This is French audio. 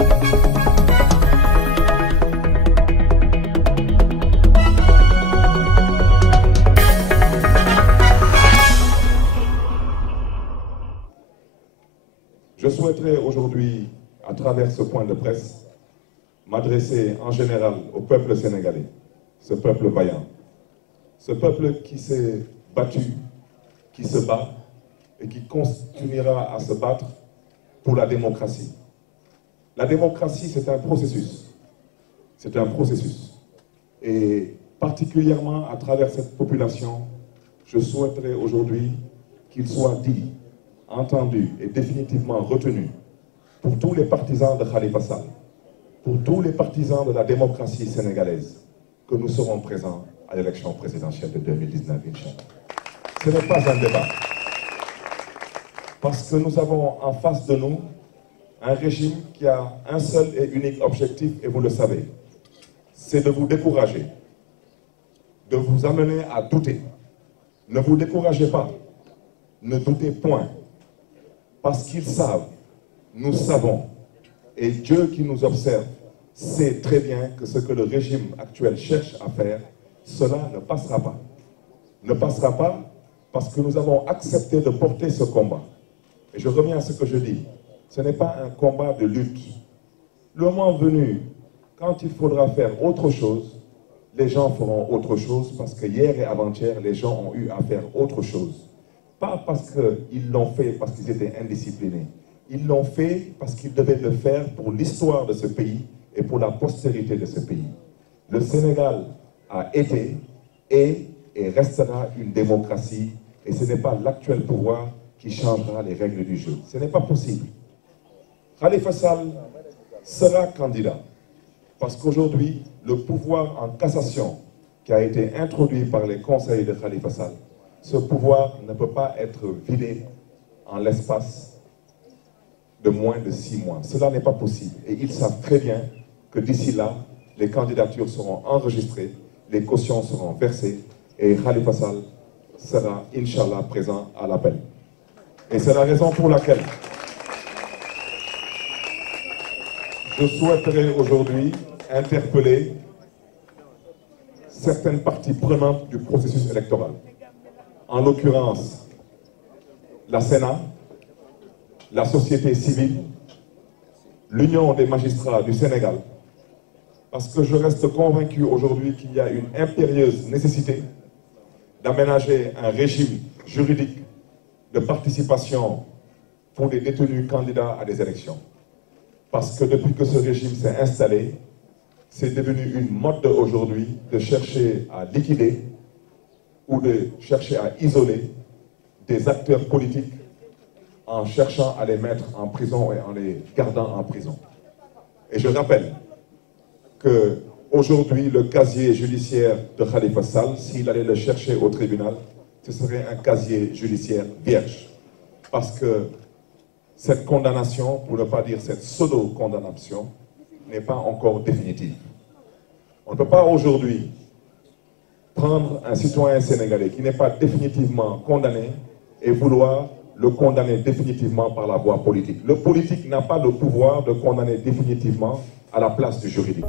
Je souhaiterais aujourd'hui, à travers ce point de presse, m'adresser en général au peuple sénégalais, ce peuple vaillant, ce peuple qui s'est battu, qui se bat et qui continuera à se battre pour la démocratie. La démocratie, c'est un processus. C'est un processus. Et particulièrement à travers cette population, je souhaiterais aujourd'hui qu'il soit dit, entendu et définitivement retenu pour tous les partisans de Khalifa Sall, pour tous les partisans de la démocratie sénégalaise, que nous serons présents à l'élection présidentielle de 2019, Inch'Allah. Ce n'est pas un débat. Parce que nous avons en face de nous un régime qui a un seul et unique objectif, et vous le savez, c'est de vous décourager, de vous amener à douter. Ne vous découragez pas, ne doutez point, parce qu'ils savent, nous savons, et Dieu qui nous observe sait très bien que ce que le régime actuel cherche à faire, cela ne passera pas. Ne passera pas parce que nous avons accepté de porter ce combat. Et je reviens à ce que je dis, ce n'est pas un combat de lutte. Le moment venu, quand il faudra faire autre chose, les gens feront autre chose parce que hier et avant-hier, les gens ont eu à faire autre chose. Pas parce qu'ils l'ont fait parce qu'ils étaient indisciplinés. Ils l'ont fait parce qu'ils devaient le faire pour l'histoire de ce pays et pour la postérité de ce pays. Le Sénégal a été, est et restera une démocratie et ce n'est pas l'actuel pouvoir qui changera les règles du jeu. Ce n'est pas possible. Khalifa Sall sera candidat parce qu'aujourd'hui, le pouvoir en cassation qui a été introduit par les conseils de Khalifa Sall, ce pouvoir ne peut pas être vidé en l'espace de moins de 6 mois. Cela n'est pas possible. Et ils savent très bien que d'ici là, les candidatures seront enregistrées, les cautions seront versées et Khalifa Sall sera, Inch'Allah, présent à l'appel. Et c'est la raison pour laquelle je souhaiterais aujourd'hui interpeller certaines parties prenantes du processus électoral. En l'occurrence, la Sénat, la société civile, l'Union des magistrats du Sénégal, parce que je reste convaincu aujourd'hui qu'il y a une impérieuse nécessité d'aménager un régime juridique de participation pour les détenus candidats à des élections. Parce que depuis que ce régime s'est installé, c'est devenu une mode aujourd'hui de chercher à liquider ou de chercher à isoler des acteurs politiques en cherchant à les mettre en prison et en les gardant en prison. Et je rappelle qu'aujourd'hui, le casier judiciaire de Khalifa Sall, s'il allait le chercher au tribunal, ce serait un casier judiciaire vierge. Parce que cette condamnation, pour ne pas dire cette pseudo-condamnation, n'est pas encore définitive. On ne peut pas aujourd'hui prendre un citoyen sénégalais qui n'est pas définitivement condamné et vouloir le condamner définitivement par la voie politique. Le politique n'a pas le pouvoir de condamner définitivement à la place du juridique.